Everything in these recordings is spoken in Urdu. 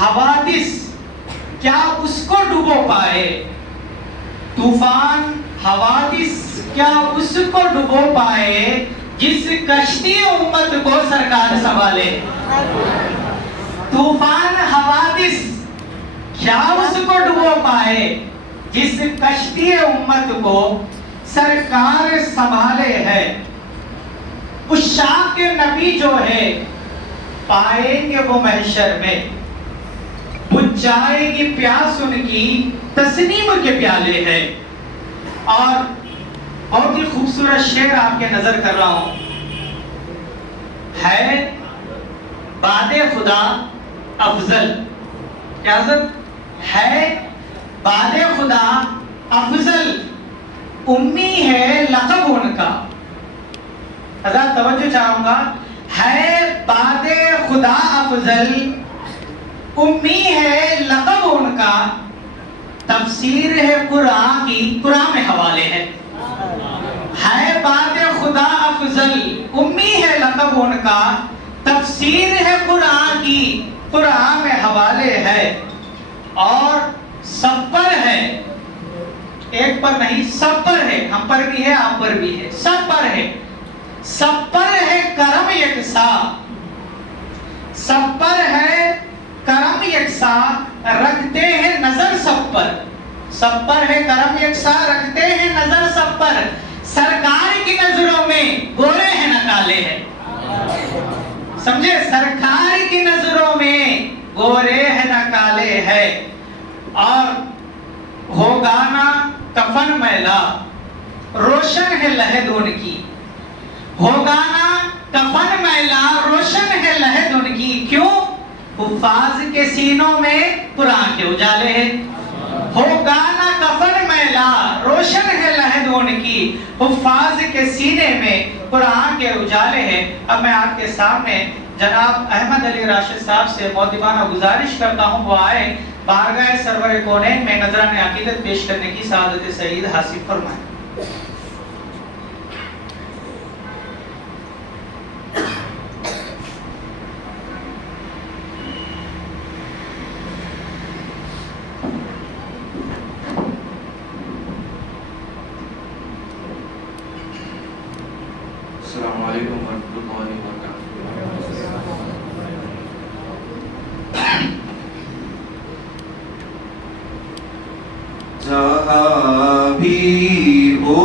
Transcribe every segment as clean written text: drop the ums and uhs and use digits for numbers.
حوادث کیا اس کو ڈبو پائے، طوفان حوادث کیا اس کو ڈبو پائے جس کشتی امت کو سرکار سنبھالے۔ طوفان حوادث کیا اس کو ڈبو پائے جس کشتی امت کو سرکار سنبھالے ہے۔ عشاق نبی جو ہے پائیں گے وہ محشر میں، بجھ جائے گی پیاس ان کی تسنیم کے پیالے ہے۔ اور بہت ہی خوبصورت شعر آپ کے نظر کر رہا ہوں، ہے باد خدا افضل، کیا حضرت؟ ہے باد خدا افضل، امی ہے لقب ان کا۔ حضرت توجہ چاہوں گا، ہے باد خدا افضل، امی ہے لقب ان کا، تفسیر ہے قرآن کی، قرآن میں حوالے ہے۔ ہے باد خدا افضل، امی ہے لقب ان کا، تفسیر ہے قرآن کی، قرآن میں حوالے ہے۔ اور سب پر ہے، ایک پر نہیں سب پر ہے، ہم پر بھی ہے آپ پر بھی ہے، سب پر ہے۔ سب پر ہے کرم یکساں، سب پر ہے کرم یکساں، رکھتے ہیں نظر سب پر۔ سب پر ہے کرم یکساں، رکھتے ہیں نظر سب پر، سرکار کی نظروں میں گورے ہیں نہ کالے ہیں۔ سمجھے؟ سرکار کی نظروں میں گورے ہیں نہ کالے ہے۔ اور ہوگا نا کفن میلا، روشن ہے لہد ان کی۔ ہوگا نا کفن میلا، روشن ہے لہد ان کی، کیوں؟ حفاظ کے سینوں میں قرآن کے اجالے ہیں۔ ہوگا نا کفن میلا، روشن ہے لہد ان کی، حفاظ کے سینے میں قرآن کے اجالے ہیں۔ اب میں آپ کے سامنے جناب احمد علی راشد صاحب سے مؤدبانہ گزارش کرتا ہوں وہ آئے بارگاہ سرور کونین میں نذران عقیدت پیش کرنے کی سعادت سعید حاصل فرمائیں۔ السلام علیکم ورحمۃ اللہ وبرکاتہ۔ جہاں بھی ہو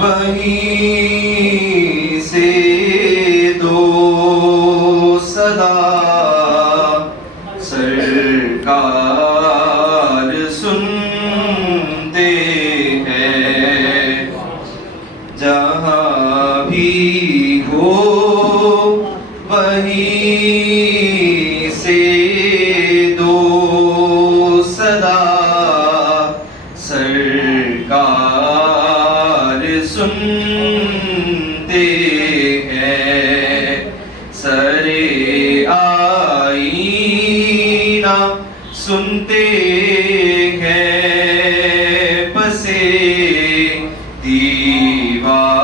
وہیں سے دو صدا، سرکار سنتے ہیں۔ جہاں بھی ہو وہیں سے دو صدا، سرکار سنتے ہیں۔ سر آئینہ سنتے ہیں، پسے دیوار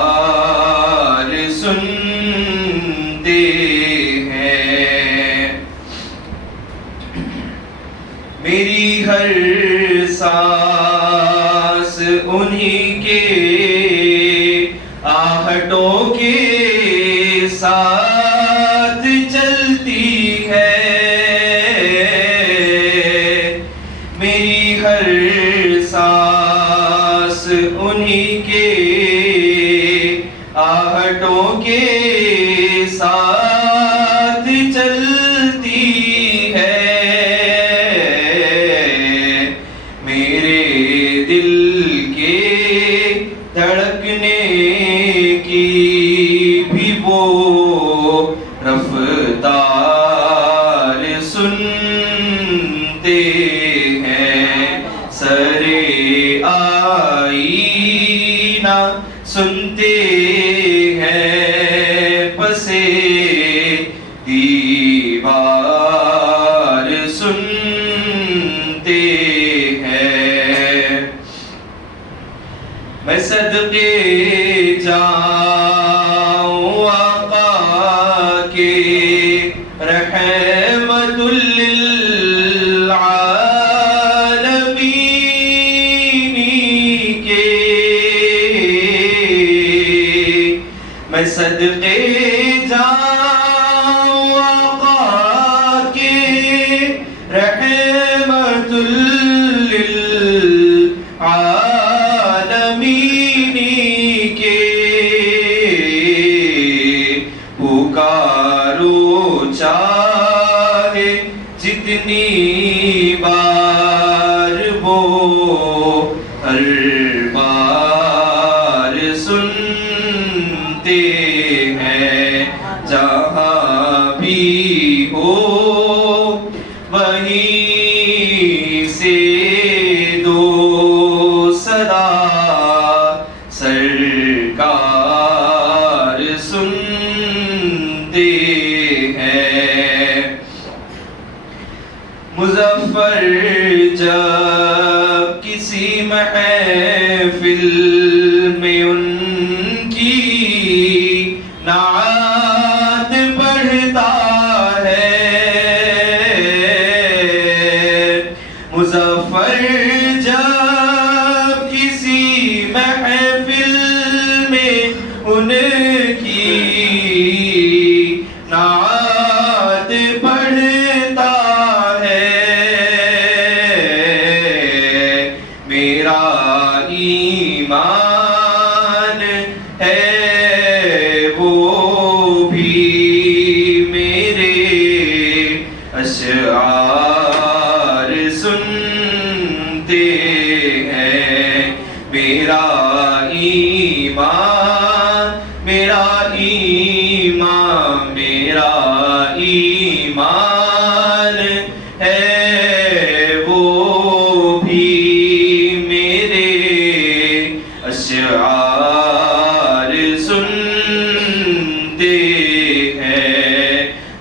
سنتے ہیں۔ میری ہر سانس انہی کے آہٹوں کے ساتھ چلتی ہے۔ میری ہر سانس انہی کے آہٹوں کے ساتھ چلتی ہے۔ میرے دل کے دھڑکنے کی بھی وہ رفتار سنتے ہیں۔ سر آئینہ سنتے ہیں، پسے دیوار سنتے ہیں۔ میں صدقے جاؤں آقا کے رحمت للعالمین کے میں صدقے جاؤں آقا کے رحمت للعالمین کے پکارو چاہے جتنی بار وہ ہر بار سنتے ہیں جہاں بھی ہو وہیں سے دو صدا سرکار سنتے ہیں مظفر جب کسی محفل میں ان کی نعت پڑھتا ہے مظفر جب کسی محفل میں ان کی نعت پڑھتا ہے میرا ایمان ہے وہ بھی میرے اشعار سنتے ہیں میرا ایمان میرا ایمان میرا ایمان ہے وہ بھی میرے اشعار سنتے ہیں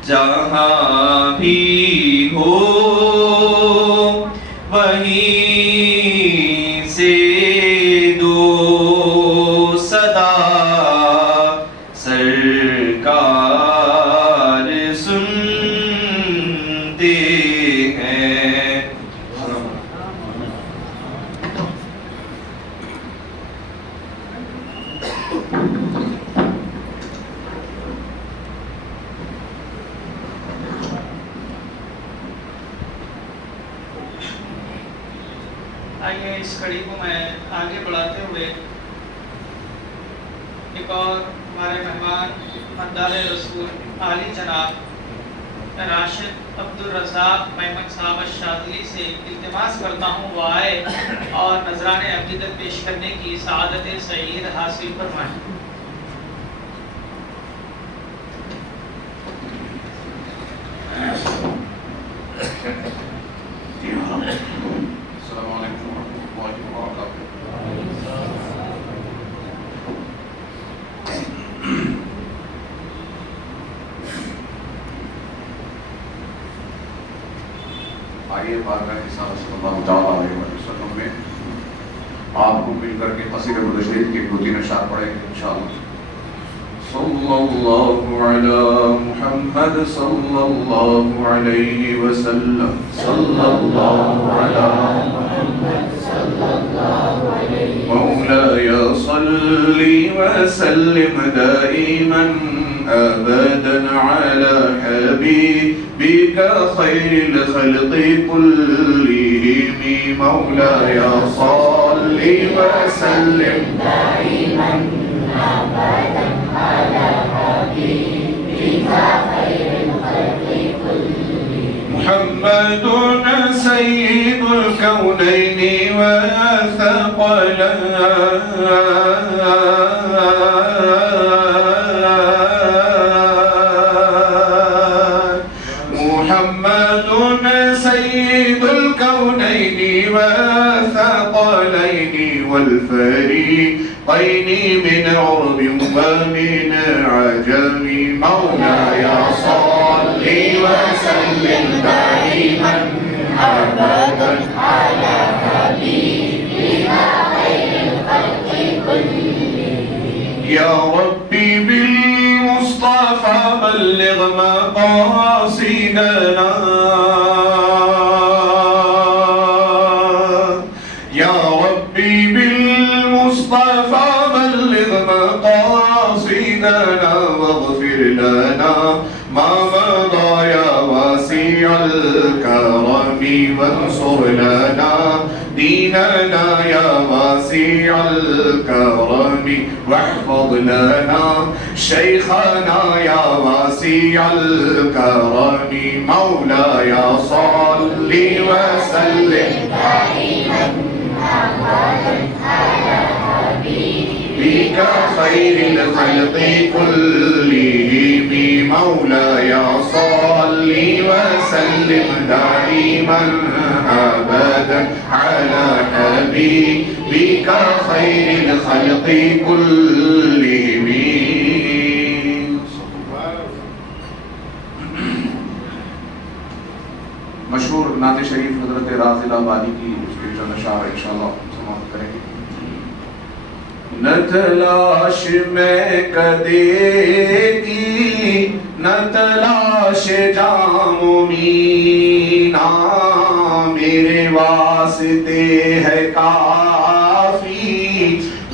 جہاں بھی ہو وہیں سے دو صدا سرکار سنتے ہیں آئیے اس کڑی کو میں آگے بڑھاتے ہوئے ایک اور ہمارے مہمان مندار رسول عالی جناب راشد عبدالرزاق محمد صاحب الشاذلی سے التماس کرتا ہوں وہ آئے اور نذران عقیدت پیش کرنے کی سعادت سعید حاصل فرمائیں السلام علیکم ورحمۃ اللہ وبرکاتہ. آئیے بارگاہ رسول صلی اللہ تعالیٰ علیہ وسلم میں آپ کو مل کر کے قصیدہ مدشید کے 2-3 اشعار پڑھیں گے انشاءاللہ. صلی اللہ علی محمد صلی اللہ علیہ وسلم صلی اللہ علی محمد صلی اللہ علیہ مولاي صل وسلم دائما ابدا على حبيبك خير الخلق كلهم مولاي صل وسلم دائما ابدا على حبيبك خير الخلق كلهم محمد سيد الكونين وثقلان محمد سيد الكونين وثقلين والفريقين من عرب ومن عجم مولاي صل وسلم دائما أبدا على حبيبك خير الخلق كلهم يا ربي بالمصطفى بلغ مقاصدنا يا ربي بالمصطفى بلغ مقاصدنا واغفر لنا ما مضى يا واسع الكرم وانصر لنا ديننا يا واسع الكرم واحفظ لنا شيخنا يا واسع الكرم مولاي صل وسلم دائما أبدا على حبيبك خير الخلق كلهم مولاي صل وسلم دائما أبدا على حبيبك خير الخلق كلهم. مشہور نعت شریف حضرت رازل آبادی کی اس کے چند اشعار انشاءاللہ سماعت کریں گے. نہ تلاش میں کدے کی نہ تلاش جام مینا میرے واسطے ہے کافی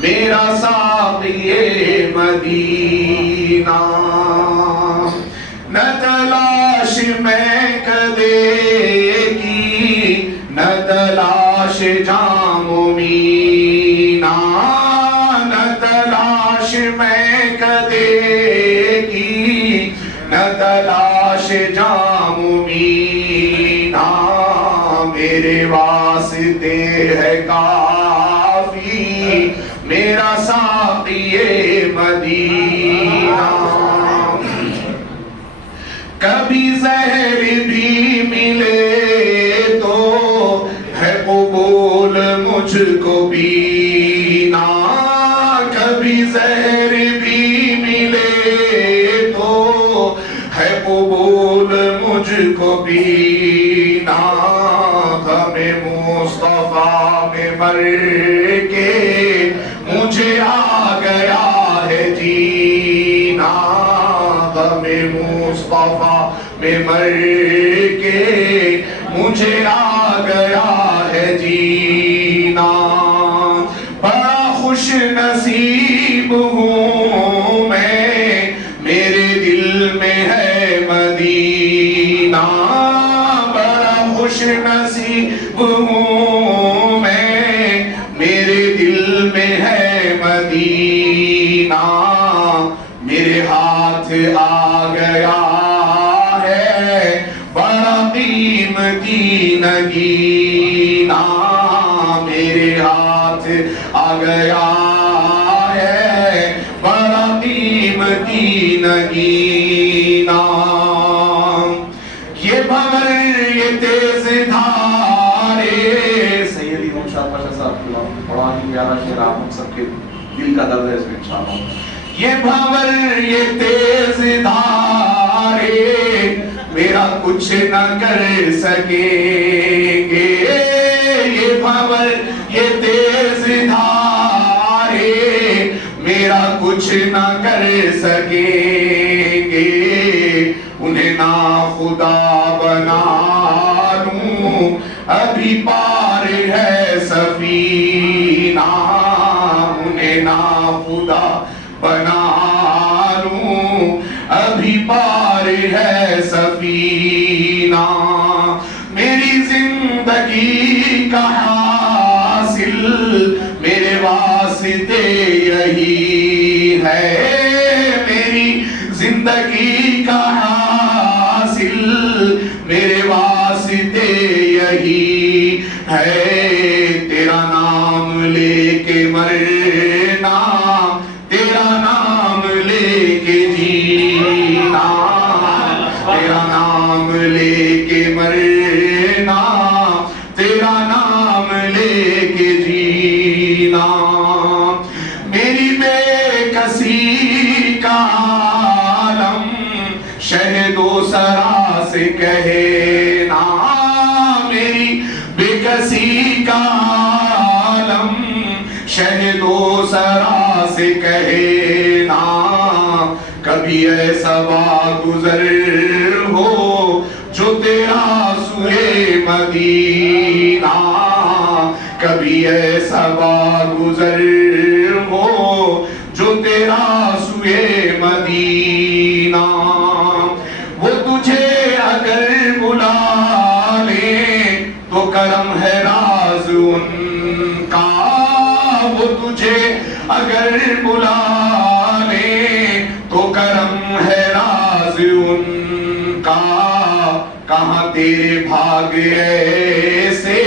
میرا ساقی مدینہ. نہ تلاش میں کدے کی نہ تلاش جام مینا نہ تلاش میں کدے کی نہ تلاش جام مینا میرے واسطے ہے کافی میرا ساقی مدینہ. کبھی زہر بھی ملے تو ہے قبول مجھ کو پینا کبھی زہر بھی ملے تو ہے قبول مجھ کو پینا. ہمیں مصطفیٰ میں مر کے مجھے آ گیا ہے جینا. ہمیں مصطفیٰ میں مر کے مجھے آ گیا ہے جینا. بڑا خوش نصیب ہوں میں میرے دل میں ہے مدینہ. بڑا خوش نصیب ہوں میں میرے دل میں ہے مدینہ. میرے ہاتھ آ گیا ہے بڑا قیمتی نگینہ. میرے ہاتھ آ گیا ہے بڑا قیمتی نگینہ. یہ بغیر یہ تیز دھارے سیدی نوشاد پاشا صاحب بڑا ہی پیارا شعر آپ ہم سب کے دل کا درد ہے اس میں انشاءاللہ. یہ بھور یہ تیز دھارے میرا کچھ نہ کر سکیں گے. یہ بھور یہ تیز دھارے میرا کچھ نہ کر سکیں گے. انہیں نا خدا بنا لوں ابھی پار ہے سفینہ. انہیں نا خدا بنا لوں ابھی پار ہے سفینہ. میری زندگی کا حاصل میرے واسطے یہی ہے. میری زندگی کا حاصل میرے واسطے یہی ہے. تیرا نام لے کے مرنا تیرا نام لے کے جینا. تیرا نام لے کے مرنا تیرا نام لے کے جینا. میری بے کسی کا عالم شہد و سرا سے کہنا. میری بے کسی کا عالم شہد و سرا سے کہنا. کبھی ایسا گزر ہو جو تیرا سوئے مدینہ، کبھی ایسا گزر ہو جو تیرا سوئے مدینہ، وہ تجھے اگر بلا لے تو کرم ہے راز ان کا، وہ تجھے اگر بلا لے تو کرم ہے راز ان کا، کہاں تیرے بھاگ ایسے،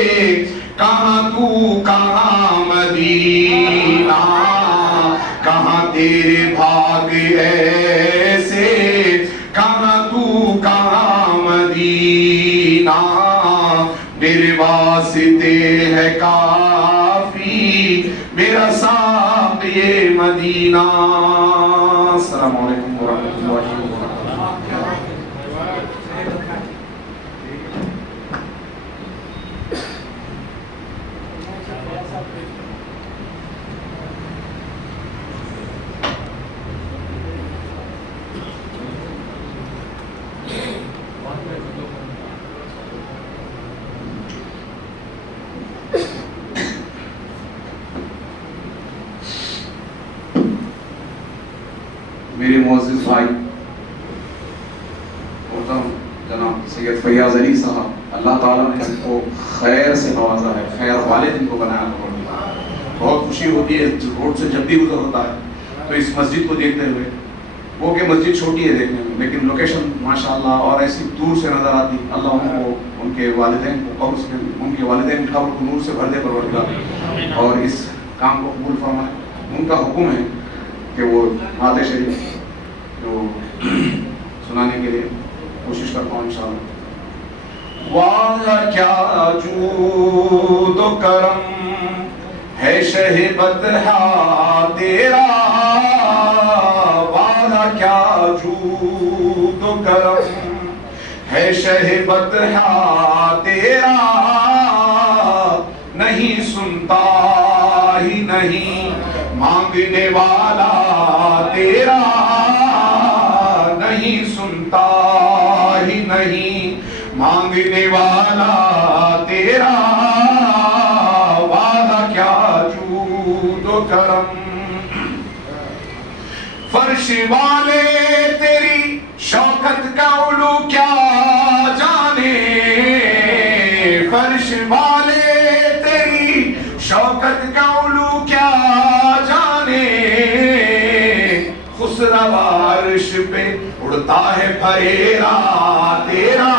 کہاں تو کہاں مدینہ، کہاں تیرے بھاگ ایسے، کہاں تو کہاں مدینہ، میرے واسطے ہے کافی میرا ساقی مدینہ۔ السلام علیکم ورحمۃ اللہ وبرکاتہ۔ میرے معزز بھائی محترم جناب سید فیاض علی صاحب، اللہ تعالیٰ نے ان کو خیر سے نوازا ہے، خیر والد ان کو بنایا ہے۔ بہت خوشی ہوتی ہے روڈ سے جب بھی گزر ہوتا ہے تو اس مسجد کو دیکھتے ہوئے، وہ کہ مسجد چھوٹی ہے دیکھنے میں لیکن لوکیشن ماشاءاللہ اور ایسی دور سے نظر آتی، اللہ ان کو ان کے والدین کو قبر سے، ان کے والدین کی قبر کو نور سے بھر دے پروردگار، اور اس کام کو قبول فرمائے۔ ان کا حکم ہے کہ وہ نعت شریف جو سنانے کے لیے کوشش کرتا ہوں انشاءاللہ۔ واہ کیا جود و کرم ہے شہ بطحا تیرا، واہ کیا جود و کرم ہے شہ بطحا تیرا، نہیں سنتا ہی نہیں مانگنے والا تیرا، نہیں سنتا ہی نہیں مانگنے والا تیرا، وعدہ کیا جود و کرم، فرش والے تیری شوکت کا علو کیا جانے، فرش والے تیری شوکت کا علو کیا جانے، خسروا عرش پہ اڑتا ہے پھریرا تیرا،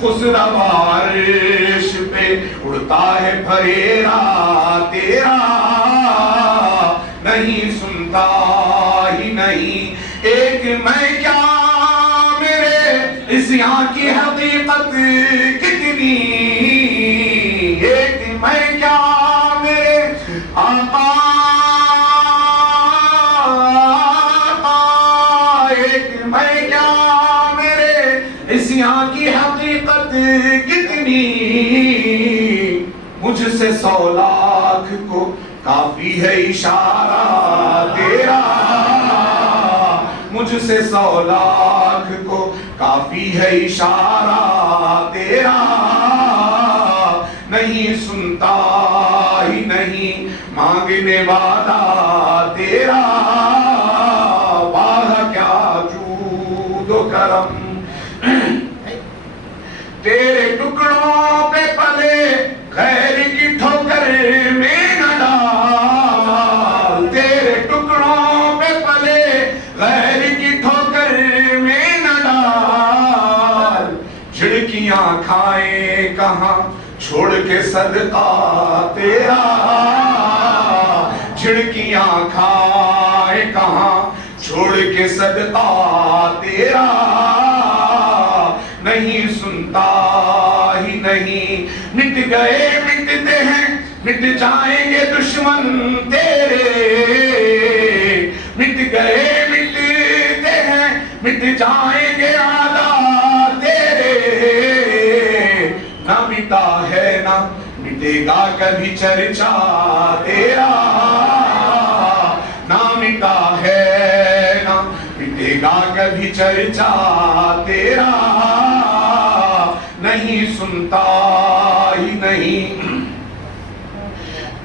خسروا عرش پہ اڑتا ہے پھریرا تیرا، نہیں سنتا ہی نہیں ایک میں کیا میرے اس یہاں کی حقیقت کتنی، ایک میں کیا میرے آقا، ایک میں کیا میرے اس یہاں کی حقیقت کتنی، مجھ سے 100 لاکھ کو کافی ہے اشارہ تیرا، مجھ سے 100 لاکھ کو کافی ہے اشارہ تیرا، نہیں سنتا ہی نہیں مانگنے والا تیرا، وعدہ کیا جود و کرم، تیرے ٹکڑوں پہ پلے غیر کی ٹھوکر میں نہ ڈال، تیرے ٹکڑوں پہ پلے غیر کی ٹھوکر میں نہ ڈال، جھڑکیاں کھائیں کہاں چھوڑ کے صدقہ تیرا، جھڑکیاں کھائیں کہاں چھوڑ کے صدقہ تیرا، نہیں سنتا ہی نہیں، مٹ گئے مٹتے ہیں مٹ جائیں گے دشمن تیرے، مٹ گئے مٹتے ہیں مٹ جائیں گے اعداء تیرے، نہ مٹا ہے نہ مٹے گا کبھی چرچا تیرا، نہ مٹا ہے نہ دیگا کبھی چرچا تیرا نہیں سنتا ہی نہیں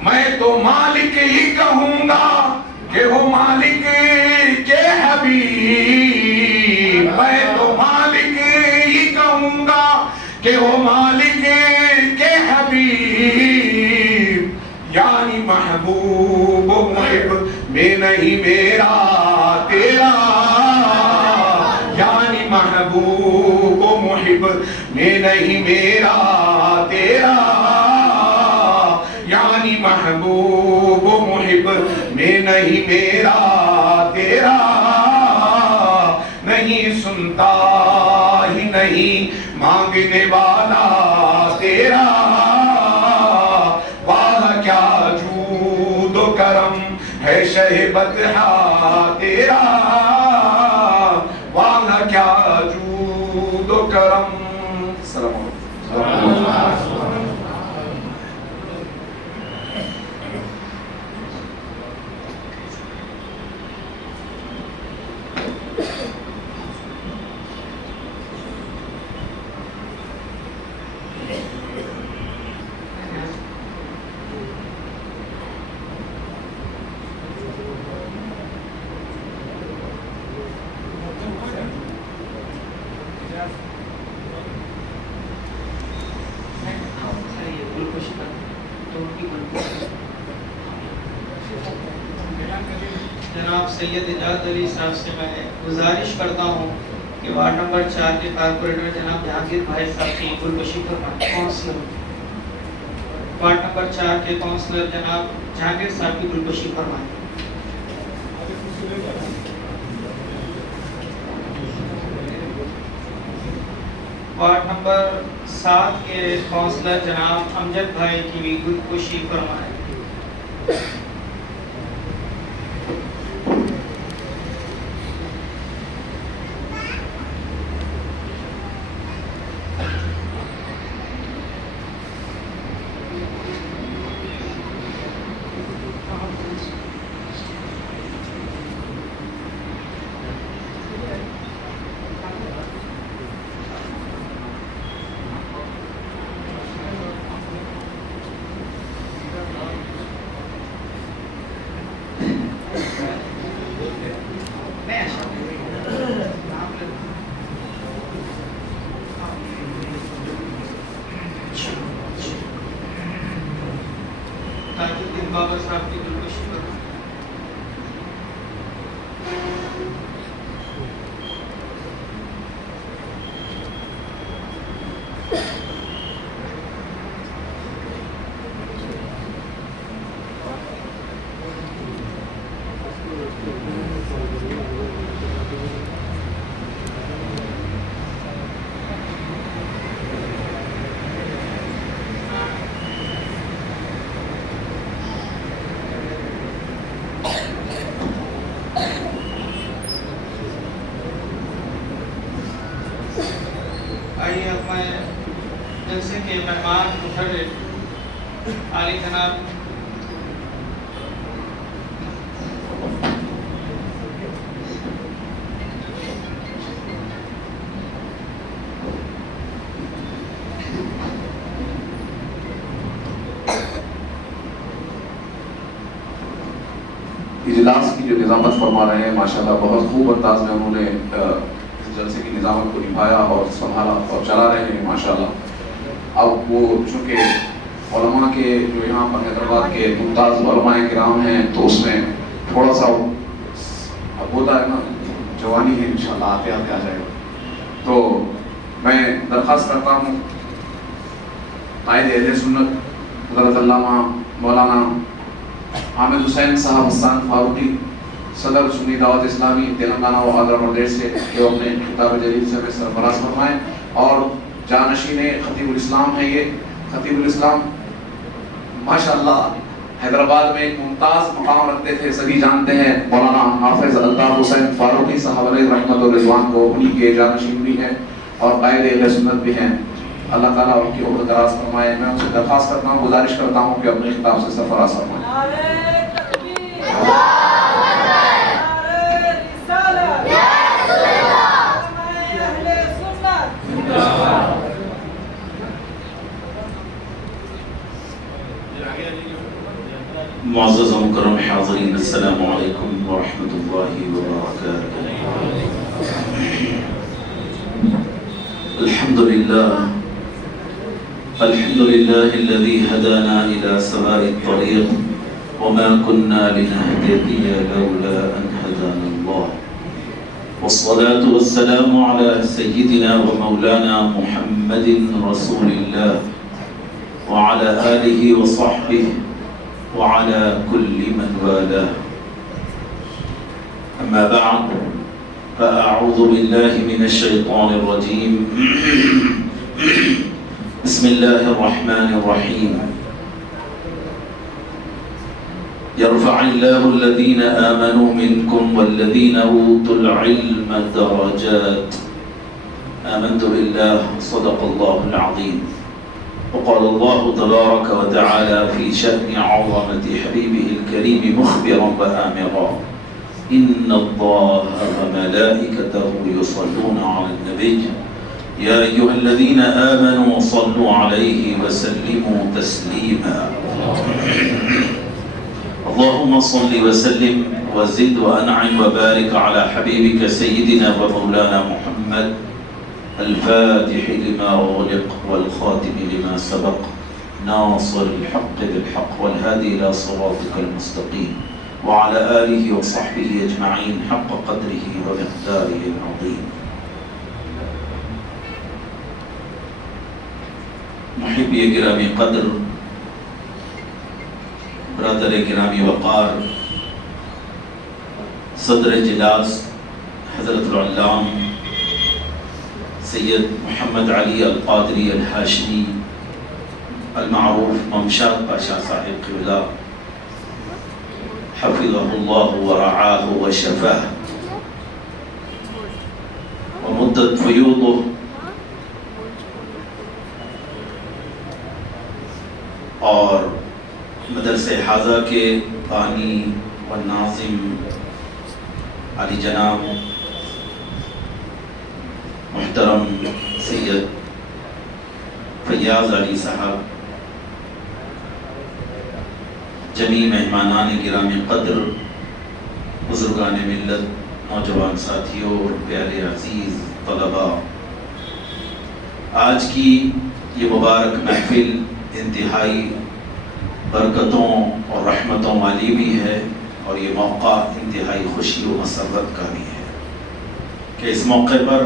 میں تو مالک ہی کہوں گا کہ وہ مالک کے حبیب میں تو مالک ہی کہوں گا کہ وہ مالک کے حبیب یعنی محبوب و محب میں نہیں میرا تیرا یعنی محبوب و محب میں نہیں میرا تیرا یعنی محبوب و محب میں نہیں میرا تیرا نہیں سنتا ہی نہیں مانگنے والا تیرا واہ کیا جود و کرم ہے شہ بطحا تیرا واہ کیا جود و کرم سلام علیکم جناب سید اجاد علی صاحب سے میں گزارش کرتا ہوں کہ وارڈ نمبر 4 کے کارپوریٹر جناب جہانگیر بھائی صاحب کی گلکشی فرمائیں کونسلر وارڈ نمبر 4 کے کونسلر جناب جہانگیر صاحب کی گلکشی فرمائیں وارڈ نمبر 7 کے کونسلر جناب امجد بھائی کی بھی گلکشی فرمائیں تاجدین بابر صاحب کی گلکشی فرمائیں آئیے اب میں جلسے کے مہمان مشرف عالی جناب اجلاس کی جو نظامت فرما رہے ہیں ماشاءاللہ بہت خوب انداز میں انہوں نے اس جلسے کی نظامت کو نبھایا اور سنبھالا اور چلا رہے ہیں ماشاءاللہ. اب وہ چونکہ علماء کے جو یہاں پر حیدرآباد کے ممتاز علماء کرام ہیں تو اس میں تھوڑا سا اب ہوتا ہے نا جوانی ہے انشاءاللہ آتے آتے آ جائے گا. تو میں درخواست کرتا ہوں قائد اہل سنت حضرت علامہ مولانا حامد حسین صاحب حسان فاروقی صدر سنی دعوت اسلامی تلنگانہ و آندھرا پردیش سے جو اپنے خطاب جلیل سے ہمیں سرفراز فرمائیں. اور جانشین خطیب الاسلام ہے یہ خطیب الاسلام ماشاءاللہ حیدرآباد میں ایک ممتاز مقام رکھتے تھے, سبھی جانتے ہیں مولانا حافظ الطاف حسین فاروقی صاحب علیہ رحمت و رضوان کو انہی کے جانشین بھی ہیں اور قائد اہل سنت بھی ہیں. اللہ تعالیٰ ان کی عمر دراز فرمائے. میں ان سے درخواست کرتا ہوں, گزارش کرتا ہوں کہ اپنے خطاب سے سرفراز فرمائیں. نعرہ تکبیر، نعرہ رسالت، معزز و مکرم حاضرین، السلام علیکم ورحمۃ اللہ وبرکاتہ۔ الحمد للہ الذی هدانا إلى سواء الطريق وما كنا لنهتدي لولا أن هدانا الله، والصلاة والسلام على سيدنا ومولانا محمد رسول الله وعلى آله وصحبه وعلى كل من والاه، أما بعد فأعوذ بالله من الشيطان الرجيم بسم الله الرحمن الرحيم، يرفع الله الذين آمنوا منكم والذين أوتوا العلم درجات، آمنت بالله صدق الله العظيم، وقال الله تبارك وتعالى في شأن عظمة حبيبه الكريم مخبرا وآمرا، إن الله وملائكته يصلون على النبي يا أيها الذين آمنوا صلوا عليه وسلموا تسليما، اللهم صل وسلم وزد وأنعم وبارك على حبيبك سيدنا ومولانا محمد الفاتح لما أغلق والخاتم لما سبق ناصر الحق بالحق والهادي إلى صراطك المستقيم وعلى آله وصحبه أجمعين حق قدره ومقداره العظيم۔ محبی گرامی قدر، برادر گرامی وقار، صدر اجلاس حضرت العلام سید محمد علی القادری الہاشمی المعروف ممشاد پاشا صاحب قبلہ حفظه اللہ ورعاه وشفاه ومدت فیوضه، اور مدرسہ حاضہ کے بانی و ناظم علی جناب محترم سید فیاض علی صاحب، جمیع مہمانان گرامی قدر، بزرگان ملت، نوجوان ساتھیوں اور پیارے عزیز طلباء، آج کی یہ مبارک محفل انتہائی برکتوں اور رحمتوں والی بھی ہے، اور یہ موقع انتہائی خوشی و مسرت کا بھی ہے کہ اس موقع پر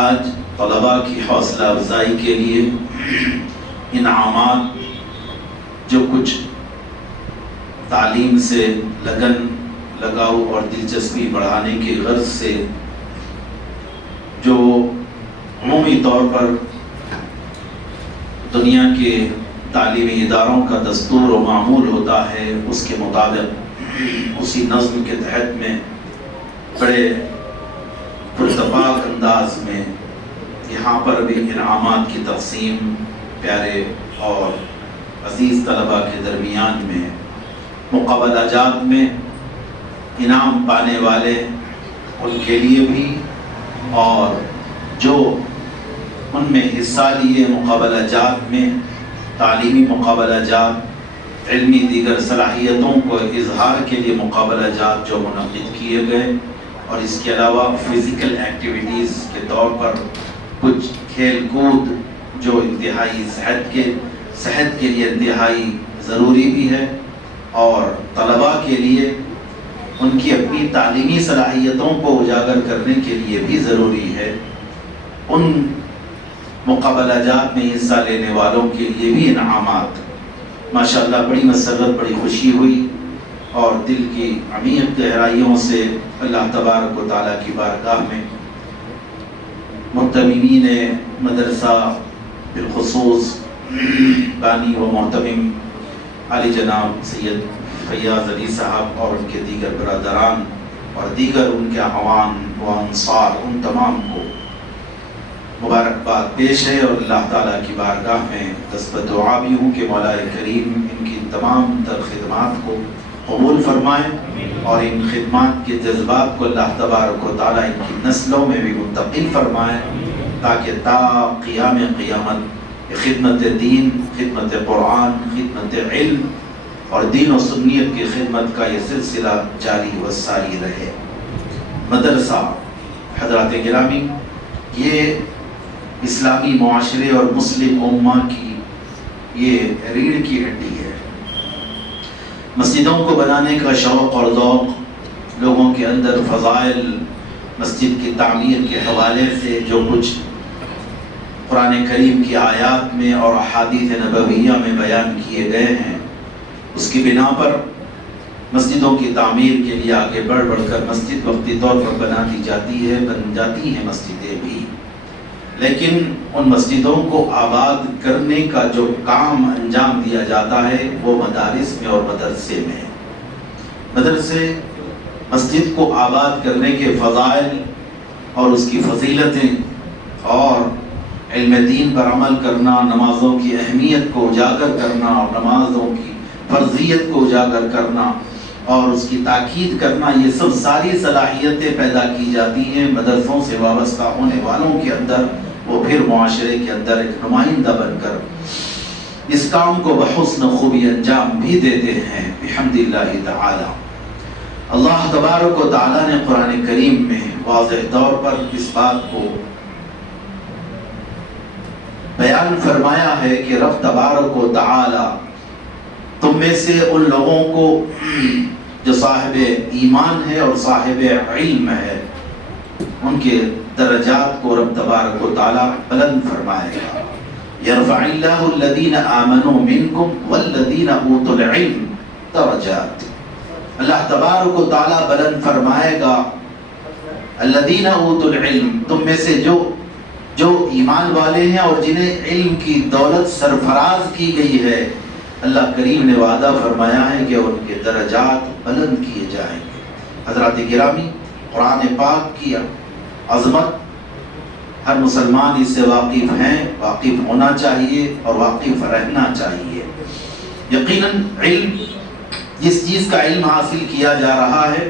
آج طلباء کی حوصلہ افزائی کے لیے انعامات، جو کچھ تعلیم سے لگن لگاؤ اور دلچسپی بڑھانے کی غرض سے جو عمومی طور پر دنیا کے تعلیمی اداروں کا دستور و معمول ہوتا ہے، اس کے مطابق اسی نظم کے تحت میں بڑے پرتپاک انداز میں یہاں پر بھی انعامات کی تقسیم پیارے اور عزیز طلباء کے درمیان میں مقابلہ جات میں انعام پانے والے ان کے لیے بھی، اور جو ان میں حصہ لیے مقابلہ جات میں، تعلیمی مقابلہ جات، علمی دیگر صلاحیتوں کو اظہار کے لیے مقابلہ جات جو منعقد کیے گئے، اور اس کے علاوہ فزیکل ایکٹیویٹیز کے طور پر کچھ کھیل کود جو انتہائی صحت کے لیے انتہائی ضروری بھی ہے، اور طلباء کے لیے ان کی اپنی تعلیمی صلاحیتوں کو اجاگر کرنے کے لیے بھی ضروری ہے۔ ان مقابلہ جات میں حصہ لینے والوں کے لیے بھی انعامات، ماشاءاللہ بڑی مسرت، بڑی خوشی ہوئی، اور دل کی عمیق گہرائیوں سے اللہ تبارک و تعالیٰ کی بارگاہ میں منتمین مدرسہ، بالخصوص بانی و محتمم علی جناب سید فیاض علی صاحب اور ان کے دیگر برادران اور دیگر ان کے اعوان و انصار، ان تمام کو مبارکباد پیش ہے، اور اللہ تعالیٰ کی بارگاہ میں دست دعا بھی ہوں کہ مولا کریم ان کی تمام تر خدمات کو قبول فرمائیں، اور ان خدمات کے جذبات کو اللہ تبارک و تعالیٰ ان کی نسلوں میں بھی منتقل فرمائیں، تاکہ تا قیام قیامت خدمت دین، خدمت قرآن، خدمت علم اور دین و سنیت کی خدمت کا یہ سلسلہ جاری و ساری رہے۔ مدرسہ حضرات گرامی یہ اسلامی معاشرے اور مسلم امہ کی یہ ریڑھ کی ہڈی ہے۔ مسجدوں کو بنانے کا شوق اور ذوق لوگوں کے اندر فضائل مسجد کی تعمیر کے حوالے سے جو کچھ قرآن کریم کی آیات میں اور احادیث نبویہ میں بیان کیے گئے ہیں، اس کی بنا پر مسجدوں کی تعمیر کے لیے آگے بڑھ کر مسجد وقتی طور پر بن جاتی ہیں مسجدیں بھی، لیکن ان مسجدوں کو آباد کرنے کا جو کام انجام دیا جاتا ہے وہ مدارس میں اور مدرسے میں۔ مدرسے مسجد کو آباد کرنے کے فضائل اور اس کی فضیلتیں اور علم دین پر عمل کرنا، نمازوں کی اہمیت کو اجاگر کرنا اور نمازوں کی فرضیت کو اجاگر کرنا اور اس کی تاکید کرنا، یہ سب ساری صلاحیتیں پیدا کی جاتی ہیں مدرسوں سے وابستہ ہونے والوں کے اندر۔ وہ پھر معاشرے کے اندر ایک نمائندہ بن کر اس کام کو بحسن خوبی انجام بھی دیتے ہیں بحمد اللہ تعالی۔ اللہ تبارک و تعالی نے قرآن کریم میں واضح طور پر اس بات کو بیان فرمایا ہے کہ رب تبارک و تعالی تم میں سے ان لوگوں کو جو صاحب ایمان ہے اور صاحب علم ہے، ان کے درجات کو رب تبارک و تعالی بلند فرمائے گا۔ یرفع اللہ الذین آمنوا منکم والذین اوتوا العلم درجات۔ اللہ تبارک و تعالی بلند فرمائے گا الذین اوتوا العلم، تم میں سے جو ایمان والے ہیں اور جنہیں علم کی دولت سرفراز کی گئی ہے، اللہ کریم نے وعدہ فرمایا ہے کہ ان کے درجات بلند کیے جائیں گے۔ حضرات گرامی، قرآن پاک کی عظمت ہر مسلمان اس سے واقف ہیں، واقف ہونا چاہیے اور واقف رہنا چاہیے۔ یقیناً علم، جس چیز کا علم حاصل کیا جا رہا ہے،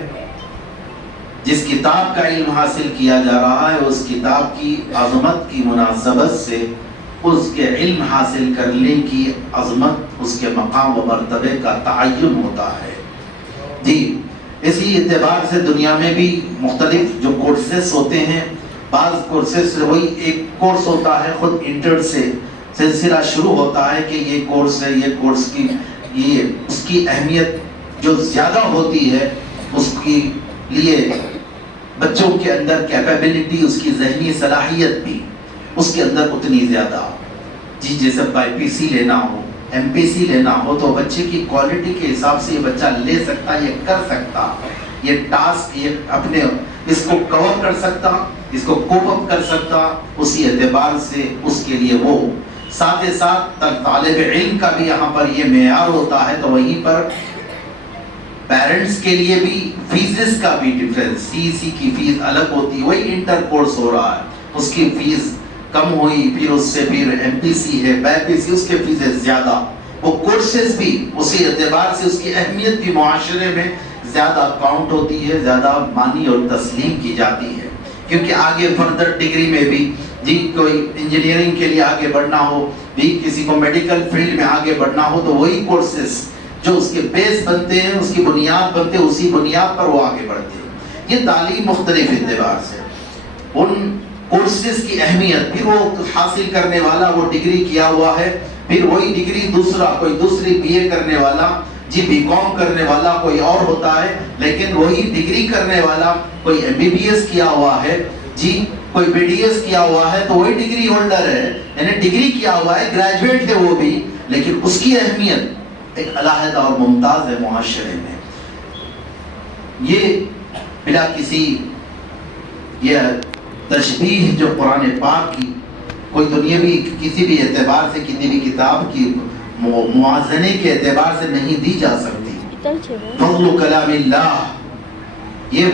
جس کتاب کا علم حاصل کیا جا رہا ہے، اس کتاب کی عظمت کی مناسبت سے اس کے علم حاصل کرنے کی عظمت، اس کے مقام و مرتبے کا تعین ہوتا ہے۔ جی، اسی اعتبار سے دنیا میں بھی مختلف جو کورسز ہوتے ہیں، بعض کورسز سے وہی ایک کورس ہوتا ہے، خود انٹر سے سلسلہ شروع ہوتا ہے کہ یہ کورس ہے، یہ کورس کی اس کی اہمیت جو زیادہ ہوتی ہے، اس کی لیے بچوں کے اندر کیپیبلٹی، اس کی ذہنی صلاحیت بھی اس کے اندر اتنی زیادہ۔ جی، جیسے بائی پی سی لینا ہو، ایم پی سی لینا ہو، تو بچے کی کوالٹی کے حساب سے یہ بچہ لے سکتا، یہ کر سکتا، یہ ٹاسک یہ اپنے اس کو کور کر سکتا، اس کو کوپ اپ کر سکتا، اسی اعتبار سے اس کے لیے وہ ساتھ ساتھ طالب علم کا بھی یہاں پر یہ معیار ہوتا ہے۔ تو وہیں پر پیرنٹس کے لیے بھی فیسز کا بھی ڈفرینس، سی کی فیس الگ ہوتی ہے، وہی انٹر کورس ہو رہا ہے، اس کی فیس کم ہوئی، پھر اس سے پھر ایم پی سی ہے، بائی پی سی، اس کے فیسز زیادہ، وہ کورسز بھی اسی اعتبار سے اس کی اہمیت بھی معاشرے میں زیادہ کاؤنٹ ہوتی ہے، زیادہ مانی اور تسلیم کی جاتی ہے۔ کیونکہ آگے فردر ڈگری میں بھی جی کوئی انجینئرنگ کے لیے آگے بڑھنا ہو، بھی کسی کو میڈیکل فیلڈ میں آگے بڑھنا ہو، تو وہی کورسز جو اس کے بیس بنتے ہیں، اس کی بنیاد بنتے ہیں، اسی بنیاد پر وہ آگے بڑھتے ہیں۔ یہ تعلیم مختلف اعتبار سے، ان کورسز کی اہمیت، پھر وہ حاصل کرنے والا وہ ڈگری کیا ہوا ہے، پھر وہی ڈگری کوئی دوسری بی اے کرنے والا، جی بی کام کرنے والا کوئی اور ہوتا ہے، لیکن وہی ڈگری کرنے والا کوئی ایم بی بی ایس کیا ہوا ہے، جی کوئی بی ڈی ایس کیا ہوا ہے، تو وہی ڈگری ہولڈر ہے، یعنی ڈگری کیا ہوا ہے، گریجویٹ ہے وہ بھی، لیکن اس کی اہمیت ایک علیحدہ اور ممتاز ہے معاشرے میں۔ یہ بلا کسی یہ تشبیہ جو قرآن پاک کی کوئی دنیاوی کسی بھی اعتبار سے کسی بھی کتاب کی موازنے کے اعتبار سے نہیں دی جا سکتی۔ فضل کلام اللہ، یہ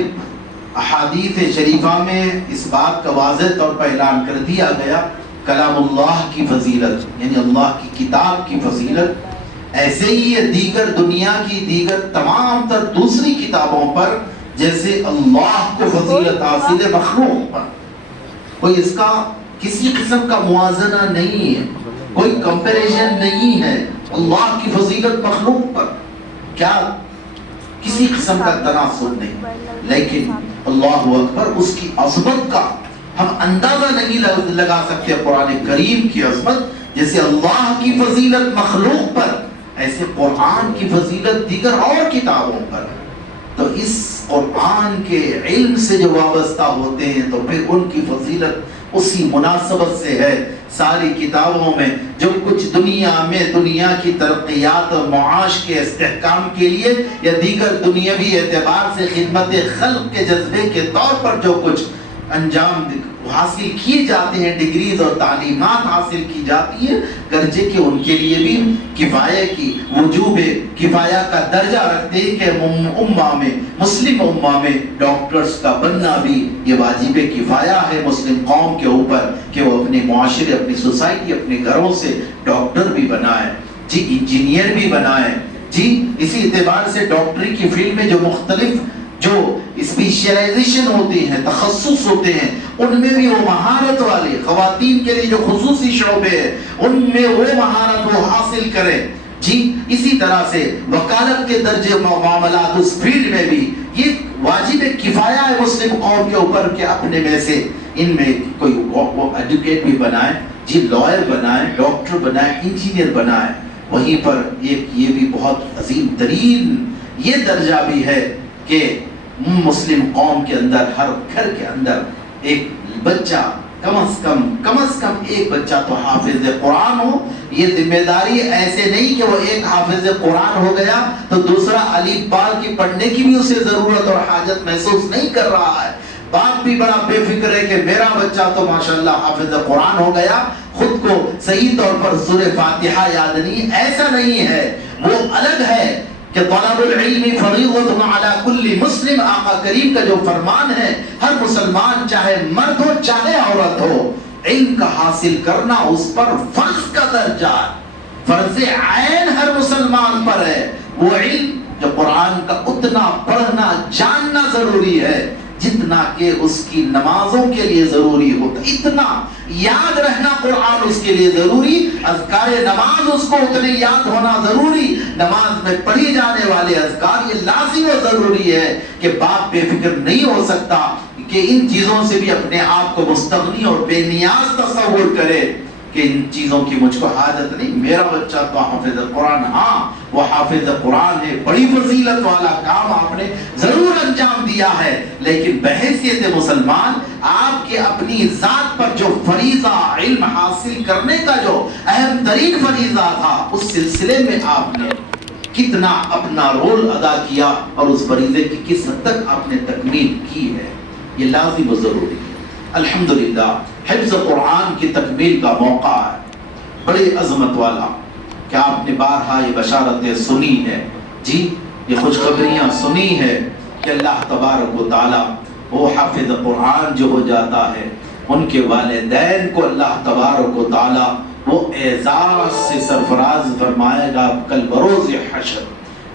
احادیث شریفہ میں اس بات کا واضح طور پر اعلان کر دیا گیا، کلام اللہ کی فضیلت، یعنی اللہ کی کتاب کی فضیلت، ایسے ہی یہ دیگر دنیا کی دیگر تمام تر دوسری کتابوں پر جیسے اللہ کو فضیلت حاصل ہے مخلوق پر، کوئی اس کا کسی قسم کا موازنہ نہیں ہے، کوئی کمپیریزن نہیں ہے اللہ کی فضیلت مخلوق پر، کیا کسی قسم کا تناسب نہیں، لیکن اللہ اکبر اس کی عظمت کا ہم اندازہ نہیں لگا سکتے۔ قرآن کریم کی عظمت جیسے اللہ کی فضیلت مخلوق پر، ایسے قرآن کی فضیلت دیگر اور کتابوں پر۔ تو اس قرآن کے علم سے جو وابستہ ہوتے ہیں تو پھر ان کی فضیلت اسی مناسبت سے ہے۔ ساری کتابوں میں جو کچھ دنیا میں دنیا کی ترقیات اور معاش کے استحکام کے لیے یا دیگر دنیاوی اعتبار سے خدمت خلق کے جذبے کے طور پر جو کچھ انجام حاصل کیے جاتے ہیں، ڈگریز اور تعلیمات حاصل کی جاتی ہیں، گرچہ کہ ان کے لیے بھی کفایہ کی وجوب کفایہ کا درجہ رکھتے ہیں کہ امہ میں، مسلم امہ میں ڈاکٹرز کا بننا بھی یہ واجب کفایہ ہے مسلم قوم کے اوپر کہ وہ اپنے معاشرے، اپنی سوسائٹی، اپنے گھروں سے ڈاکٹر بھی بنائے، جی انجینئر بھی بنائے، جی اسی اعتبار سے ڈاکٹری کی فیلڈ میں جو مختلف جو اسپیشلائزیشن ہوتی ہیں، تخصص ہوتے ہیں، ان میں بھی وہ مہارت والے خواتین کے لیے جو خصوصی شعبے ہیں ان میں وہ مہارت وہ حاصل کریں۔ جی اسی طرح سے وکالت کے درجے معاملات اس فیلڈ میں بھی یہ واجب کفایہ ہے مسلم قوم کے اوپر کہ اپنے میں سے ان میں کوئی وہ ایڈوکیٹ بھی بنائے، جی لائر بنائے، ڈاکٹر بنائے، انجینئر بنائے۔ وہیں پر یہ بھی بہت عظیم ترین یہ درجہ بھی ہے کہ مسلم قوم کے اندر ہر گھر کے اندر ایک بچہ کم از کم ایک بچہ تو حافظ قرآن ہو۔ یہ ذمہ داری ایسے نہیں کہ وہ ایک حافظ قرآن ہو گیا تو دوسرا الف با کی پڑھنے کی بھی اسے ضرورت اور حاجت محسوس نہیں کر رہا ہے۔ باپ بھی بڑا بے فکر ہے کہ میرا بچہ تو ماشاءاللہ حافظ قرآن ہو گیا، خود کو صحیح طور پر سورہ فاتحہ یاد نہیں، ایسا نہیں ہے۔ وہ الگ ہے کہ طلب العلم فریضۃ علی کل مسلم، آقا کریم کا جو فرمان ہے ہر مسلمان چاہے مرد ہو چاہے عورت ہو، علم کا حاصل کرنا اس پر فرض کا درجہ ہے، فرض عین ہر مسلمان پر ہے۔ وہ علم جو قرآن کا اتنا پڑھنا جاننا ضروری ہے جتنا کہ اس کی نمازوں کے لیے ضروری ہوتا، اتنا یاد رہنا قرآن اس کے لیے ضروری، اذکار نماز اس کو اتنے یاد ہونا ضروری، نماز میں پڑھی جانے والے اذکار یہ لازم و ضروری ہے کہ باپ بے فکر نہیں ہو سکتا کہ ان چیزوں سے بھی اپنے آپ کو مستغنی اور بے نیاز تصور کرے کہ ان چیزوں کی مجھ کو حاجت نہیں، میرا بچہ تو حافظ قرآن، ہاں وہ حافظ قرآن ہے، بڑی فضیلت والا کام آپ نے ضرور انجام دیا ہے، لیکن بحیثیت مسلمان آپ کے اپنی ذات پر جو فریضہ علم حاصل کرنے کا جو اہم ترین فریضہ تھا اس سلسلے میں آپ نے کتنا اپنا رول ادا کیا اور اس فریضے کی کس حد تک آپ نے تکمیل کی ہے، یہ لازم و ضروری ہے۔ الحمدللہ حفظ قرآن کی تکمیل کا موقع ہے، بڑی عظمت والا کہ آپ نے بارہا یہ بشارتیں سنی ہے، جی یہ خوشخبریاں سنی ہے کہ اللہ تبارک و تعالی وہ حافظ قرآن جو ہو جاتا ہے ان کے والدین کو اللہ تبارک و تعالی وہ اعزاز سے سرفراز فرمائے گا کل بروز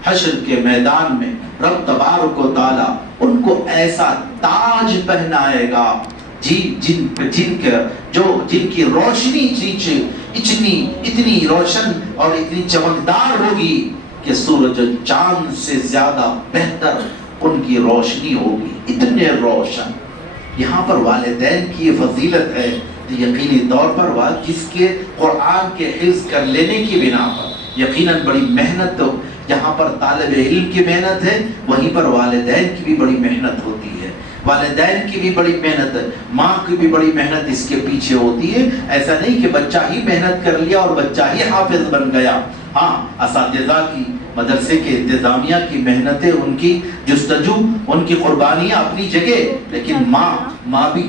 حشر کے میدان میں۔ رب تبارک و تعالی ان کو ایسا تاج پہنائے گا جی جن کی روشنی اتنی روشن اور اتنی چمکدار ہوگی کہ سورج و چاند سے زیادہ بہتر ان کی روشنی ہوگی، اتنے روشن۔ یہاں پر والدین کی یہ فضیلت ہے تو یقینی طور پر جس کے قرآن کے حفظ کر لینے کی بنا پر یقیناً بڑی محنت، جہاں پر طالب علم کی محنت ہے وہیں پر والدین کی بھی بڑی محنت ہوتی ہے، والدین کی بھی بڑی محنت ہے، ماں کی بھی بڑی محنت اس کے پیچھے ہوتی ہے۔ ایسا نہیں کہ بچہ ہی محنت کر لیا اور بچہ ہی حافظ بن گیا، ہاں اساتذہ کی، مدرسے کے انتظامیہ کی محنتیں، ان کی جستجو، ان کی قربانیاں اپنی جگہ، لیکن ماں بھی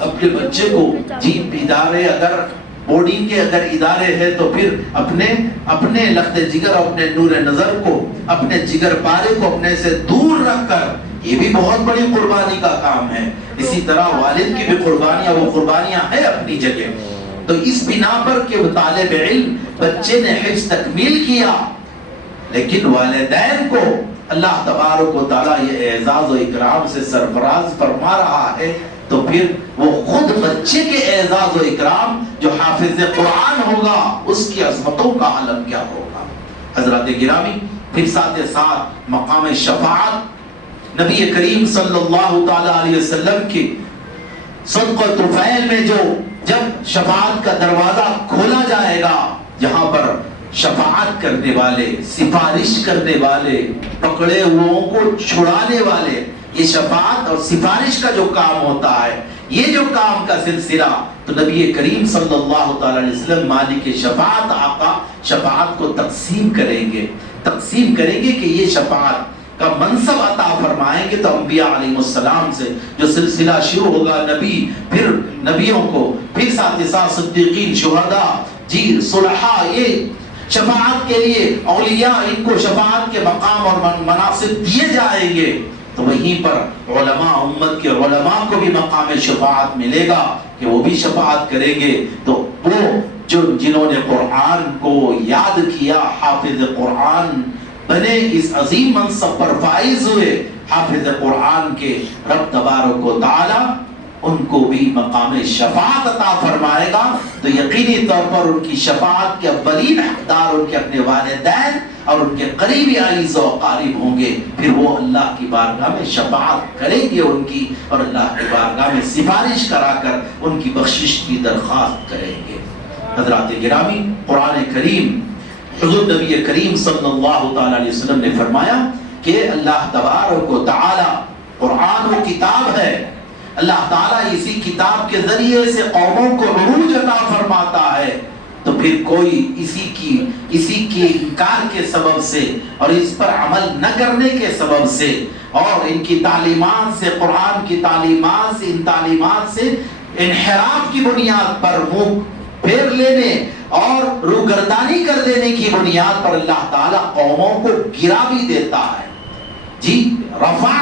اپنے بچے کو جی ادارے اگر بورڈنگ کے اگر ادارے ہیں تو پھر اپنے لخت جگر، اپنے نور نظر کو، اپنے جگر پارے کو اپنے سے دور رکھ کر، یہ بھی بہت بڑی قربانی کا کام ہے۔ اسی طرح والد کی بھی وہ قربانیاں ہیں اپنی جگہ۔ تو اس بنا پر کہ طالب علم بچے نے حفظ تکمیل کیا، لیکن والدین کو اللہ تبارک و تعالیٰ یہ اعزاز و اکرام سے سرفراز فرما رہا ہے تو پھر وہ خود بچے کے اعزاز و اکرام جو حافظ قرآن ہوگا اس کی عظمتوں کا عالم کیا ہوگا۔ حضرات گرامی، پھر ساتھ ساتھ مقام شفاعت نبی کریم صلی اللہ تعالی علیہ وسلم کی صدقہ طفیل میں جب شفاعت کا دروازہ کھولا جائے گا، جہاں پر شفاعت کرنے والے، سفارش کرنے والے، پکڑے ہوئوں کو چھڑانے والے، یہ شفاعت اور سفارش کا جو کام ہوتا ہے، یہ جو کام کا سلسلہ، تو نبی کریم صلی اللہ تعالی علیہ وسلم مالک شفاعت آقا شفاعت کو تقسیم کریں گے کہ یہ شفاعت کا منصب عطا فرمائیں گے۔ تو انبیاء علیہ السلام سے جو سلسلہ شروع ہوگا، نبی، پھر نبیوں کو، پھر ساتھ ساتھ صدیقین، شہداء، صلحاء، یہ شفاعت کے لیے اولیاء، ان کو شفاعت کے مقام اور مناصب دیے جائیں گے۔ تو وہیں پر علماء، امت کے علماء کو بھی مقام شفاعت ملے گا کہ وہ بھی شفاعت کریں گے۔ تو وہ جنہوں نے قرآن کو یاد کیا، حافظ قرآن بنے، اس عظیم منصب پر فائز ہوئے، حافظ قرآن کے رب تبارک و تعالی ان کو بھی مقام شفاعت عطا فرمائے گا۔ تو یقینی طور پر ان کی شفاعت کے اولین حقدار ان کے اپنے والدین اور ان کے قریبی عزیز و اقارب ہوں گے۔ پھر وہ اللہ کی بارگاہ میں شفاعت کریں گے ان کی، اور اللہ کی بارگاہ میں سفارش کرا کر ان کی بخشش کی درخواست کریں گے۔ حضرات گرامی، قرآن کریم، حضور نبی کریم صلی اللہ تعالی علیہ وسلم نے فرمایا کہ اللہ تبارک و تعالی، قرآن وہ کتاب ہے، اللہ تعالیٰ اسی کتاب کے ذریعے سے قوموں کو عروج عطا فرماتا ہے۔ تو پھر کوئی اسی کی انکار کے سبب سے اور اس پر عمل نہ کرنے کے سبب سے اور ان کی تعلیمات سے، قرآن کی تعلیمات سے، ان تعلیمات سے انحراف کی بنیاد پر منہ پھیر لینے اور روگردانی کر دینے کی بنیاد پر اللہ تعالیٰ قوموں کو گرا بھی دیتا ہے۔ جی، رفع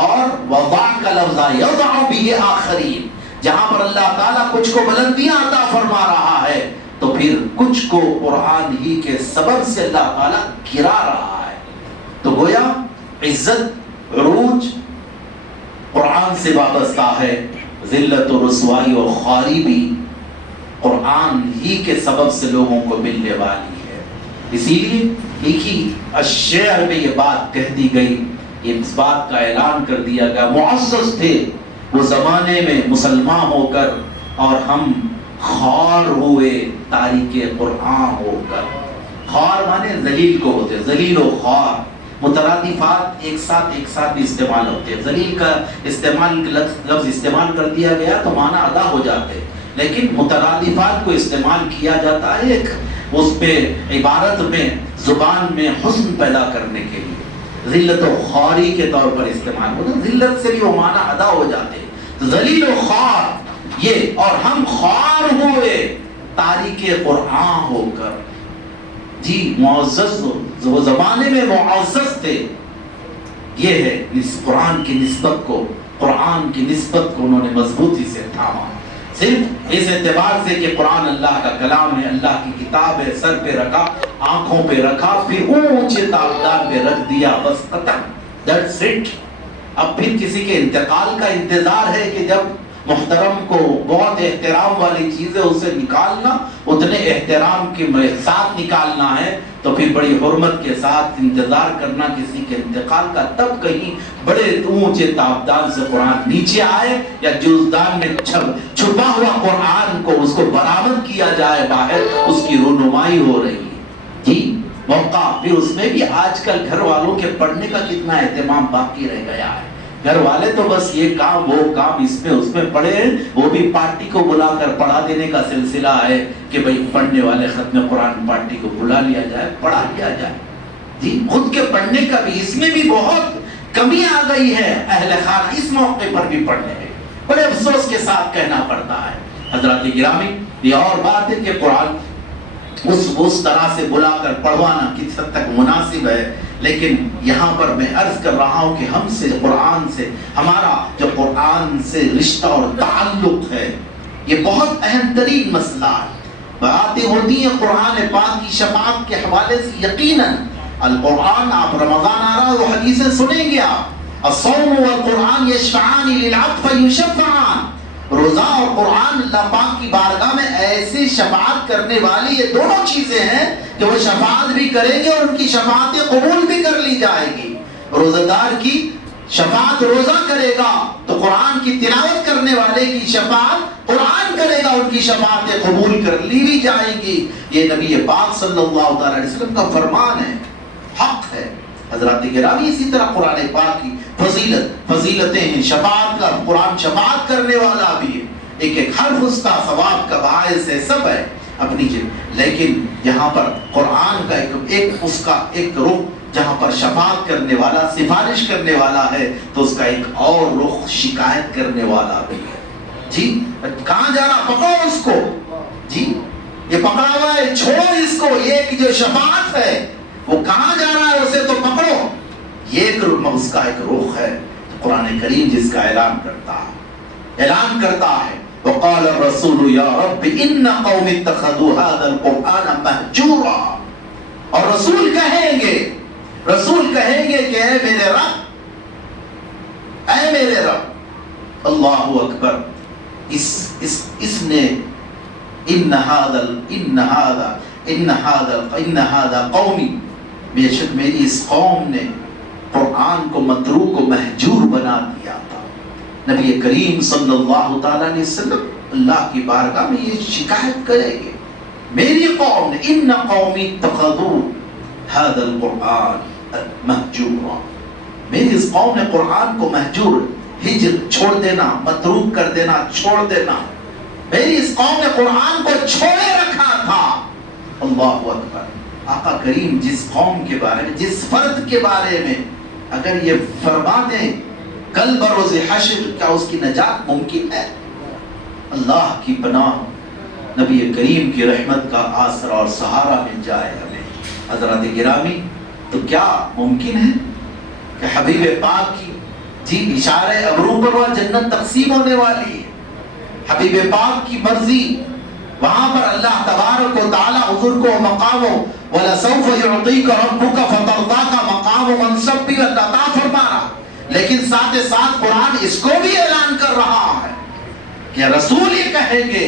اور وضع کا لفظ ہے، یوضع بھی آخرین، جہاں پر اللہ تعالیٰ کچھ کو بلندیاں عطا فرما رہا ہے تو پھر کچھ کو قرآن ہی کے سبب سے اللہ تعالیٰ گرا رہا ہے۔ تو گویا عزت، عروج قرآن سے وابستہ ہے، ذلت و رسوائی و خواری بھی قرآن ہی کے سبب سے لوگوں کو ملنے والی ہے۔ اسی لیے ایک ہی الشعر میں یہ بات کہہ دی گئی، اس بات کا اعلان کر دیا گیا، معزز تھے وہ زمانے میں مسلمان ہو کر اور ہم خوار ہوئے تاریک قرآن ہو کر۔ خوار مانے ذلیل کو ہوتے، ذلیل و خوار مترادفات ایک ساتھ بھی استعمال ہوتے ہیں۔ ذلیل کا لفظ استعمال کر دیا گیا تو معنی ادا ہو جاتے، لیکن مترادفات کو استعمال کیا جاتا ہے ایک اس پہ عبارت میں، زبان میں حسن پیدا کرنے کے لیے۔ ذلت و خواری کے طور پر استعمال ہوتا، ذلت سے بھی وہ معنی ادا ہو جاتے، ذلیل و خوار یہ، اور ہم خوار ہوئے تاریک قرآن ہو کر۔ جی، معزز، وہ زمانے میں معزز تھے، یہ ہے اس قرآن کی نسبت کو، قرآن کی نسبت کو انہوں نے مضبوطی سے تھاما، صرف اس اعتبار سے کہ قرآن اللہ کا کلام ہے، اللہ کی کتاب ہے، سر پہ رکھا، آنکھوں پہ رکھا، پھر اونچے تابدار پہ رکھ دیا، بس ختم، that's it۔ اب پھر کسی کے انتقال کا انتظار ہے کہ جب محترم کو بہت احترام والی چیز ہے اسے نکالنا، اتنے احترام کے ساتھ نکالنا ہے، تو پھر بڑی حرمت کے ساتھ انتظار کرنا کسی کے انتقال کا، تب کہیں بڑے اونچے تابدان سے قرآن نیچے آئے یا جوزدان میں چھپا ہوا قرآن کو اس کو برآمد کیا جائے باہر، اس کی رونمائی ہو رہی ہے۔ جی، موقع پھر اس میں بھی آج کل گھر والوں کے پڑھنے کا کتنا اہتمام باقی رہ گیا ہے۔ گھر والے تو بس یہ کام وہ کام اس میں پڑھے ہیں، وہ بھی پارٹی کو بلا کر پڑھا دینے کا سلسلہ ہے کہ بھئی پڑھنے والے ختم قرآن پارٹی کو بلا لیا جائے، پڑھا لیا جائے۔ جی، خود کے پڑھنے کا بھی اس میں بھی بہت کمی آ گئی ہے، اہل خانہ اس موقع پر بھی پڑھنے میں بڑے افسوس کے ساتھ کہنا پڑتا ہے۔ حضرات گرامی، یہ اور بات ہے کہ قرآن اس طرح سے بلا کر پڑھوانا کس حد تک مناسب ہے، لیکن یہاں پر میں عرض کر رہا ہوں کہ ہم سے، قرآن سے ہمارا جو قرآن سے رشتہ اور تعلق ہے، یہ بہت اہم ترین مسئلہ ہے۔ باتیں ہوتی ہیں قرآن پاک کی شفاعت کے حوالے سے، یقیناً القرآن، آپ رمضان آ رہا ہے وہ حدیثیں سنیں گے آپ، الصوم والقرآن یشفعان للعبد فیشفعان، روزہ اور قرآن اللہ پاک کی بارگاہ میں ایسی شفاعت کرنے والی یہ دونوں چیزیں ہیں کہ وہ شفاعت بھی کریں گے اور ان کی شفاعت قبول بھی کر لی جائے گی۔ روزہ دار کی شفاعت روزہ کرے گا تو قرآن کی تلاوت کرنے والے کی شفاعت قرآن کرے گا، ان کی شفاعت قبول کر لی بھی جائے گی۔ یہ نبی پاک صلی اللہ علیہ وسلم کا فرمان ہے، حق ہے۔ حضرات گرامی، اسی طرح قرآن پاک کی فضیلتیں ہیں، شفاعت کا، قرآن شفاعت کرنے والا بھی ہے، ایک ایک حرف اس کا ثواب کا باعث ہے، سب ہے اپنی جگہ۔ لیکن یہاں پر قرآن کا ایک رخ جہاں پر شفاعت کرنے والا، سفارش کرنے والا ہے، تو اس کا ایک اور رخ شکایت کرنے والا بھی ہے۔ جی کہاں جا رہا، پکڑو اس کو، جی یہ پکڑا ہوا ہے، چھوڑو اس کو، یہ جو شفاعت ہے وہ کہاں جا رہا ہے، اسے تو پکڑو، یہ ایک اس کا ایک رخ ہے۔ تو قرآن کریم جس کا اعلان کرتا ہے وقال الرسول یا رب ان قوم اتخذوا هذا القرآن مہجورا، اور رسول کہیں گے کہ اے میرے رب، اللہ اکبر، اس نے ان هذا قومی، بے شک میری اس قوم نے قرآن کو متروک و مہجور بنا دیا تھا۔ نبی کریم صلی اللہ تعالیٰ علیہ وسلم اللہ کی بارگاہ میں یہ شکایت کریں گے، میری قوم نے ان قومی اتخذوا هذا القرآن مہجورا، میری اس قوم نے قرآن کو مہجور، ہجر، چھوڑ دینا، متروک کر دینا، چھوڑ دینا، میری اس قوم نے قرآن کو چھوڑے رکھا تھا۔ اللہ اکبر۔ آقا کریم جس قوم کے بارے میں، جس فرد کے بارے میں اگر یہ فرما دیں کل بروز حشر، کیا اس کی نجات ممکن ہے؟ اللہ کی پناہ، نبی کریم کی رحمت کا آسرا اور سہارا مل جائے ہمیں۔ حضرات گرامی، تو کیا ممکن ہے کہ حبیب پاک کی جی اشارے ابرو پر وہ جنت تقسیم ہونے والی ہے؟ حبیب پاک کی مرضی، وہاں پر اللہ تبارک و تعالی حضور کو مقام وَلَسَوْفَ يُعْطِيكَ رَبُّكَ فَتَرْضَىٰ کا مقام و منصب بھی اللہ عطا فرما رہا، لیکن ساتھ ساتھ قرآن اس کو بھی اعلان کر رہا ہے کہ رسول یہ کہیں گے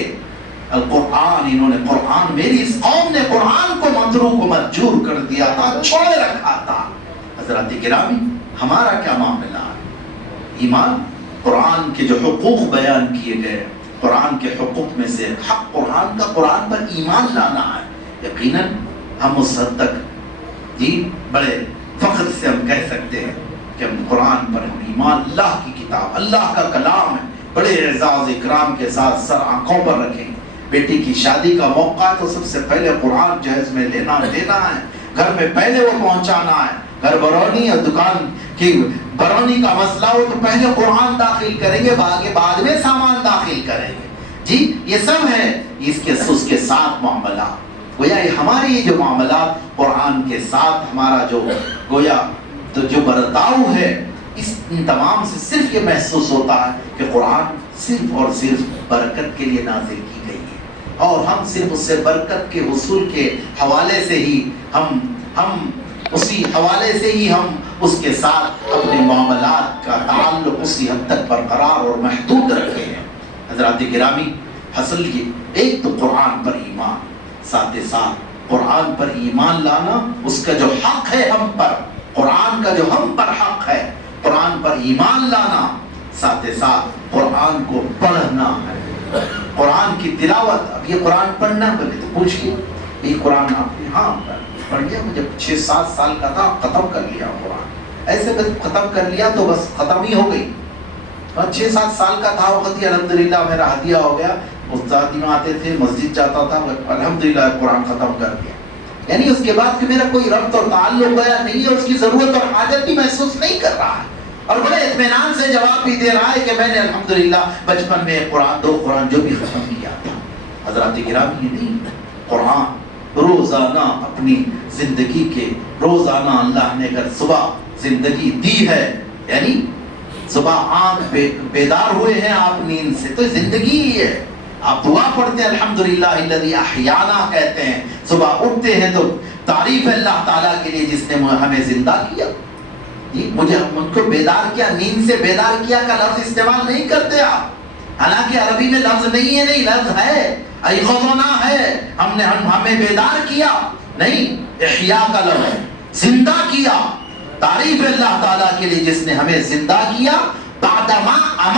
القرآن، انہوں نے قرآن، میری اس قوم نے قرآن کو متروک و مہجور کر دیا تھا، چھوڑے رکھا تھا۔ حضرات گرامی، ہمارا کیا معاملہ ہے؟ ایمان، قرآن کے جو حقوق بیان کیے گئے، قرآن کے حقوق میں سے حق قرآن کا، قرآن پر ایمان لانا ہے۔ یقیناً ہم اس حد تک جی بڑے فخر سے ہم کہہ سکتے ہیں کہ ہم قرآن پر ایمان، اللہ کی کتاب، اللہ کا کلام ہے، بڑے اعزاز اکرام کے ساتھ سر آنکھوں پر رکھیں۔ بیٹی کی شادی کا موقع ہے تو سب سے پہلے قرآن جہیز میں دینا ہے، گھر میں پہلے وہ پہنچانا ہے۔ گھر برونی اور دکان کی برونی کا مسئلہ ہو تو پہلے قرآن داخل کریں گے، بعد میں سامان داخل کریں گے۔ جی یہ سب ہے اس کے ساتھ معاملات، گویا ہمارے یہ جو معاملات قرآن کے ساتھ ہمارا جو گویا تو جو برتاؤ ہے، اس تمام سے صرف یہ محسوس ہوتا ہے کہ قرآن صرف اور صرف برکت کے لیے نازل کی گئی ہے، اور ہم صرف اس سے برکت کے حصول کے حوالے سے ہی ہم اسی حوالے سے ہی ہم اس کے ساتھ اپنے معاملات کا تعلق اسی حد تک برقرار اور محدود رکھے ہیں۔ حضرات گرامی، حاصل یہ ایک تو قرآن پر ایمان، ساتھ قرآن پر ایمان لانا، اس کا جو حق ہے ہم پر، قرآن کا جو ہم پر حق ہے، قرآن پر ایمان لانا، ساتھ قرآن کو پڑھنا ہے، قرآن کی تلاوت۔ اب یہ قرآن پڑھنا بلکہ تو پوچھئے یہ قرآن آپ نے ہاں پڑھ لیا، مجھے 6-7 سال کا تھا، ختم کر لیا قرآن، ایسے بس ختم کر لیا تو بس ختم ہی ہو گئی۔ 6-7 سال کا تھا وقت، الحمدللہ میرا ہدیہ ہو گیا، استاد میں آتے تھے، مسجد جاتا تھا، الحمدللہ قرآن ختم کر دیا۔ یعنی اس کے بعد کہ میرا کوئی ربط اور تعلق گیا نہیں ہے، اس کی ضرورت اور حاجت بھی محسوس نہیں کر رہا ہے، اور بڑے اطمینان سے جواب بھی دے رہا ہے کہ میں نے الحمدللہ بچپن میں قرآن 2 قرآن جو بھی ختم کیا تھا۔ حضرات گرامی، یہ نہیں، قرآن روزانہ اپنی زندگی کے، روزانہ اللہ نے اگر صبح زندگی دی ہے، یعنی صبح آنکھ بیدار ہوئے ہیں آپ نیند سے، تو زندگی ہی ہے۔ آپ دعا پڑھتے ہیں الحمدللہ الذی احیانا کہتے ہیں، صبح اٹھتے ہیں تو تعریف ہے اللہ تعالیٰ کے لیے جس نے ہمیں زندہ کیا، جی مجھے ان کو بیدار کیا، نیند سے بیدار کیا کا لفظ استعمال نہیں کرتے آپ، حالانکہ عربی میں لفظ نہیں ہے، نہیں لفظ ہے، ایقظنا ہے، ہمیں بیدار کیا، نہیں، احیاء کا لفظ ہے، زندہ کیا۔ تعریف اللہ تعالیٰ کے لیے جس نے ہمیں زندہ کیا، بعدما